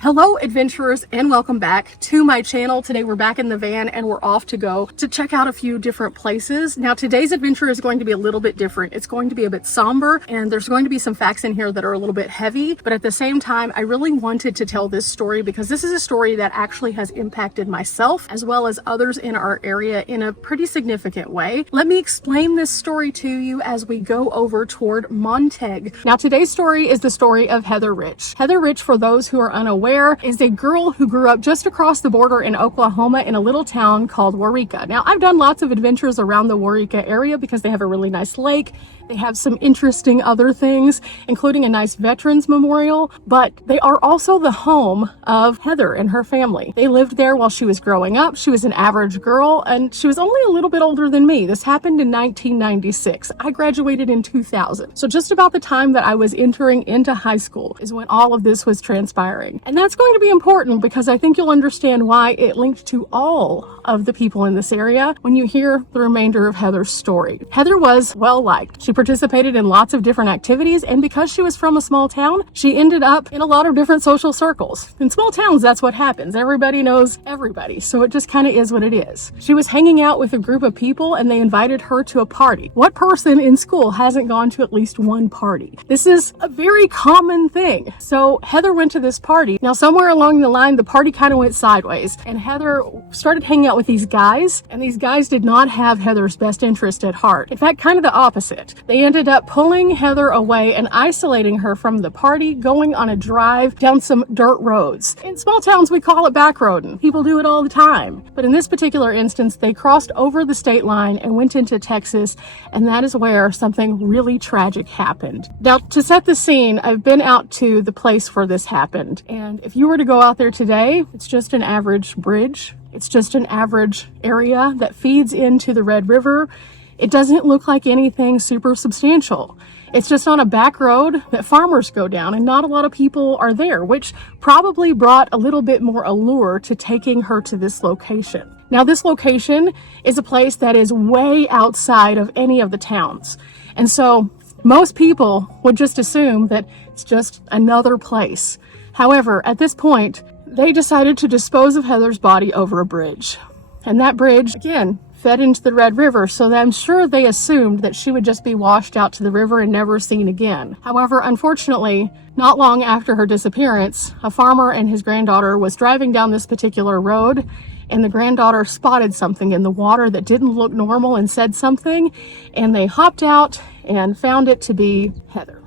Hello adventurers, and welcome back to my channel. Today we're back in the van and we're off to go to check out a few different places. Now today's adventure is going to be a little bit different. It's going to be a bit somber and there's going to be some facts in here that are a little bit heavy, but at the same time I really wanted to tell this story because this is a story that actually has impacted myself as well as others in our area in a pretty significant way. Let me explain this story to you as we go over toward Montague. Now today's story is the story of Heather Rich. Heather Rich, for those who are unaware, is a girl who grew up just across the border in Oklahoma in a little town called Waurika. Now, I've done lots of adventures around the Waurika area because they have a really nice lake. They have some interesting other things, including a nice veterans memorial, but they are also the home of Heather and her family. They lived there while she was growing up. She was an average girl and she was only a little bit older than me. This happened in 1996. I graduated in 2000. So just about the time that I was entering into high school is when all of this was transpiring. And that's going to be important because I think you'll understand why it linked to all of the people in this area when you hear the remainder of Heather's story. Heather was well liked. She participated in lots of different activities, and because she was from a small town, she ended up in a lot of different social circles. In small towns, that's what happens. Everybody knows everybody, so it just kind of is what it is. She was hanging out with a group of people and they invited her to a party. What person in school hasn't gone to at least one party? This is a very common thing. So Heather went to this party. Now, somewhere along the line, the party kind of went sideways and Heather started hanging out with these guys, and these guys did not have Heather's best interest at heart. In fact, kind of the opposite. They ended up pulling Heather away and isolating her from the party, going on a drive down some dirt roads. In small towns, we call it backroading. People do it all the time. But in this particular instance, they crossed over the state line and went into Texas, and that is where something really tragic happened. Now, to set the scene, I've been out to the place where this happened, and if you were to go out there today, it's just an average bridge. It's just an average area that feeds into the Red River. It doesn't look like anything super substantial. It's just on a back road that farmers go down and not a lot of people are there, which probably brought a little bit more allure to taking her to this location. Now, this location is a place that is way outside of any of the towns. And so most people would just assume that it's just another place. However, at this point, they decided to dispose of Heather's body over a bridge. And that bridge, again, fed into the Red River, so that I'm sure they assumed that she would just be washed out to the river and never seen again. However, unfortunately, not long after her disappearance, a farmer and his granddaughter was driving down this particular road, and the granddaughter spotted something in the water that didn't look normal and said something, and they hopped out and found it to be Heather.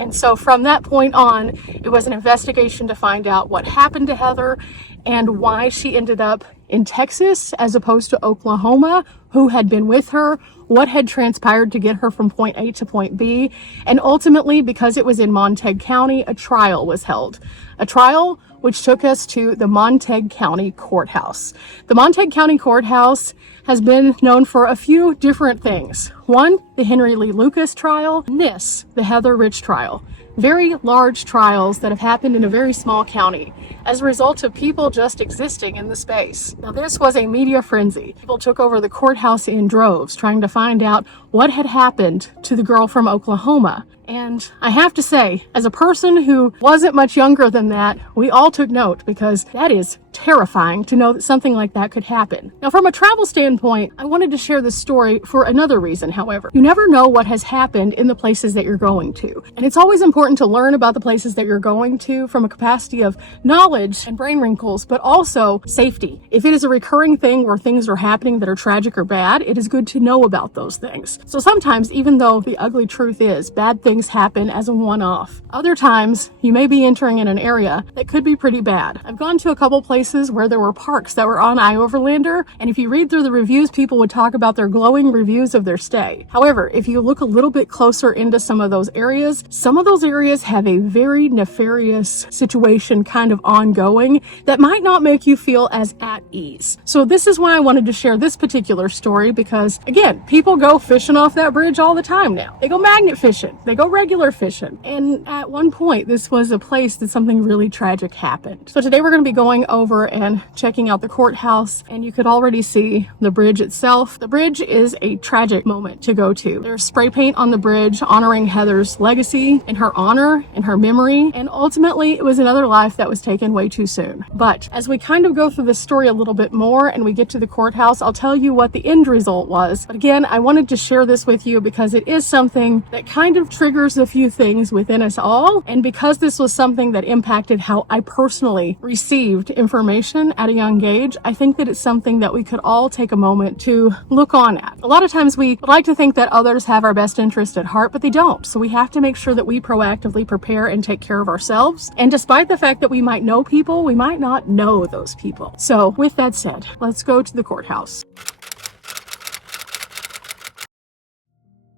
And so from that point on, it was an investigation to find out what happened to Heather and why she ended up in Texas as opposed to Oklahoma, who had been with her, what had transpired to get her from point A to point B, and ultimately, because it was in Montague County, a trial was held. A trial which took us to the Montague County Courthouse. The Montague County Courthouse has been known for a few different things. One, the Henry Lee Lucas trial, and this, the Heather Rich trial. Very large trials that have happened in a very small county as a result of people just existing in the space. Now, this was a media frenzy. People took over the courthouse in droves trying to find out what had happened to the girl from Oklahoma. And I have to say, as a person who wasn't much younger than that, we all took note because that is terrifying to know that something like that could happen. Now, from a travel standpoint, I wanted to share this story for another reason, however. You never know what has happened in the places that you're going to. And it's always important to learn about the places that you're going to from a capacity of knowledge and brain wrinkles, but also safety. If it is a recurring thing where things are happening that are tragic or bad, it is good to know about those things. So sometimes, even though the ugly truth is bad things happen as a one-off, other times you may be entering in an area that could be pretty bad. I've gone to a couple places where there were parks that were on iOverlander, and if you read through the reviews, people would talk about their glowing reviews of their stay. However, if you look a little bit closer into some of those areas have a very nefarious situation kind of ongoing that might not make you feel as at ease. So this is why I wanted to share this particular story because, again, people go fishing off that bridge all the time now. They go magnet fishing. They go go regular fishing. And at one point, this was a place that something really tragic happened. So today we're going to be going over and checking out the courthouse, and you could already see the bridge itself. The bridge is a tragic moment to go to. There's spray paint on the bridge honoring Heather's legacy in her honor, in her memory, and ultimately it was another life that was taken way too soon. But as we kind of go through this story a little bit more and we get to the courthouse, I'll tell you what the end result was. But again, I wanted to share this with you because it is something that kind of triggers a few things within us all. And because this was something that impacted how I personally received information at a young age, I think that it's something that we could all take a moment to look on at. A lot of times we would like to think that others have our best interest at heart, but they don't. So we have to make sure that we proactively prepare and take care of ourselves. And despite the fact that we might know people, we might not know those people. So with that said, let's go to the courthouse.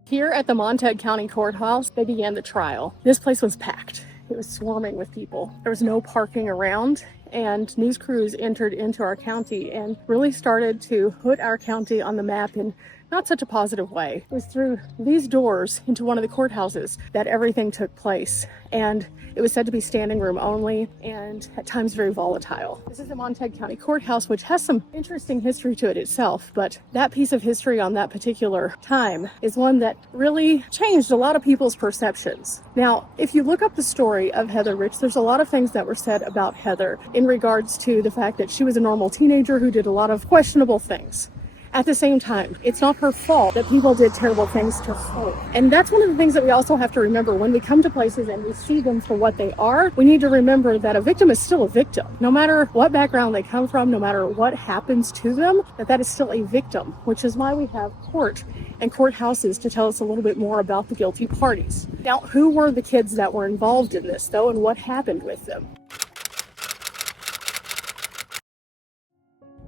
Here at the Montague County Courthouse, they began the trial. This place was packed. It was swarming with people. There was no parking around, and news crews entered into our county and really started to put our county on the map in not such a positive way. It was through these doors into one of the courthouses that everything took place, and it was said to be standing room only and at times very volatile. This is the Montague County Courthouse, which has some interesting history to it itself, but that piece of history on that particular time is one that really changed a lot of people's perceptions. Now, if you look up the story of Heather Rich, there's a lot of things that were said about Heather in regards to the fact that she was a normal teenager who did a lot of questionable things. At the same time, it's not her fault that people did terrible things to her. And that's one of the things that we also have to remember when we come to places and we see them for what they are. We need to remember that a victim is still a victim. No matter what background they come from, no matter what happens to them, that is still a victim, which is why we have court and courthouses to tell us a little bit more about the guilty parties. Now, who were the kids that were involved in this, though, and what happened with them?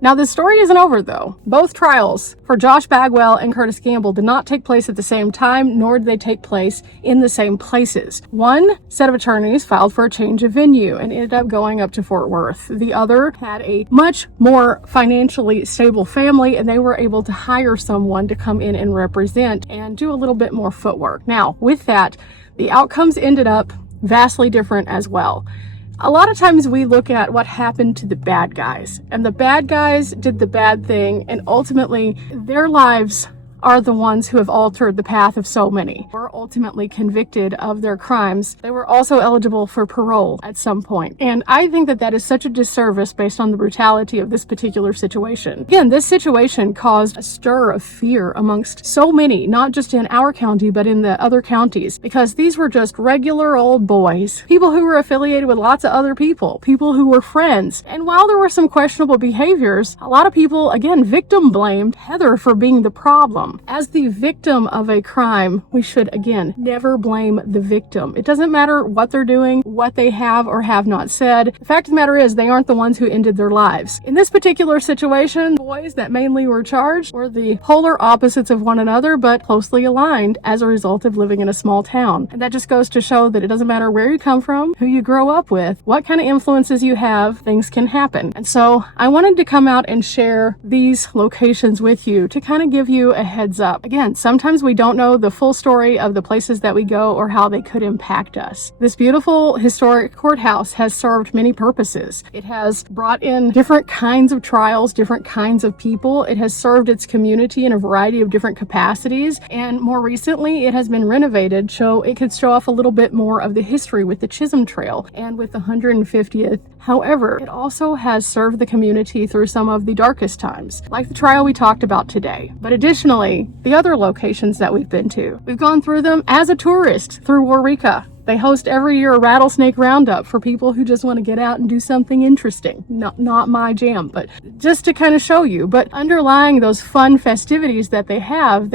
Now, this story isn't over, though. Both trials for Josh Bagwell and Curtis Gamble did not take place at the same time, nor did they take place in the same places. One set of attorneys filed for a change of venue and ended up going up to Fort Worth. The other had a much more financially stable family, and they were able to hire someone to come in and represent and do a little bit more footwork. Now, with that, the outcomes ended up vastly different as well. A lot of times we look at what happened to the bad guys, and the bad guys did the bad thing, and ultimately their lives are the ones who have altered the path of so many, were ultimately convicted of their crimes. They were also eligible for parole at some point. And I think that that is such a disservice based on the brutality of this particular situation. Again, this situation caused a stir of fear amongst so many, not just in our county, but in the other counties, because these were just regular old boys, people who were affiliated with lots of other people, people who were friends. And while there were some questionable behaviors, a lot of people, again, victim blamed Heather for being the problem. As the victim of a crime, we should, again, never blame the victim. It doesn't matter what they're doing, what they have or have not said. The fact of the matter is they aren't the ones who ended their lives. In this particular situation, the boys that mainly were charged were the polar opposites of one another, but closely aligned as a result of living in a small town. And that just goes to show that it doesn't matter where you come from, who you grow up with, what kind of influences you have, things can happen. And so I wanted to come out and share these locations with you to kind of give you a heads up. Again, sometimes we don't know the full story of the places that we go or how they could impact us. This beautiful historic courthouse has served many purposes. It has brought in different kinds of trials, different kinds of people. It has served its community in a variety of different capacities. And more recently, it has been renovated so it could show off a little bit more of the history with the Chisholm Trail and with the 150th. However, it also has served the community through some of the darkest times, like the trial we talked about today. But additionally, the other locations that we've been to, we've gone through them as a tourist through Waurika. They host every year a rattlesnake roundup for people who just want to get out and do something interesting. Not my jam, but just to kind of show you. But underlying those fun festivities that they have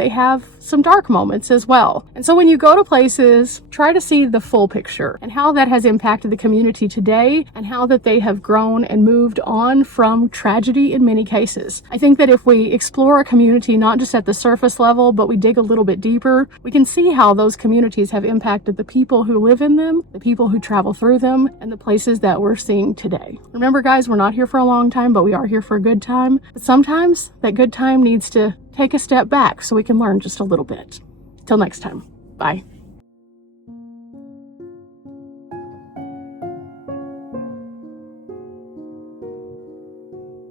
some dark moments as well. And so when you go to places, try to see the full picture and how that has impacted the community today and how that they have grown and moved on from tragedy in many cases. I think that if we explore a community not just at the surface level, but we dig a little bit deeper, we can see how those communities have impacted the people who live in them, the people who travel through them, and the places that we're seeing today. Remember, guys, we're not here for a long time, but we are here for a good time. But sometimes that good time needs to take a step back so we can learn just a little bit. Till next time. Bye.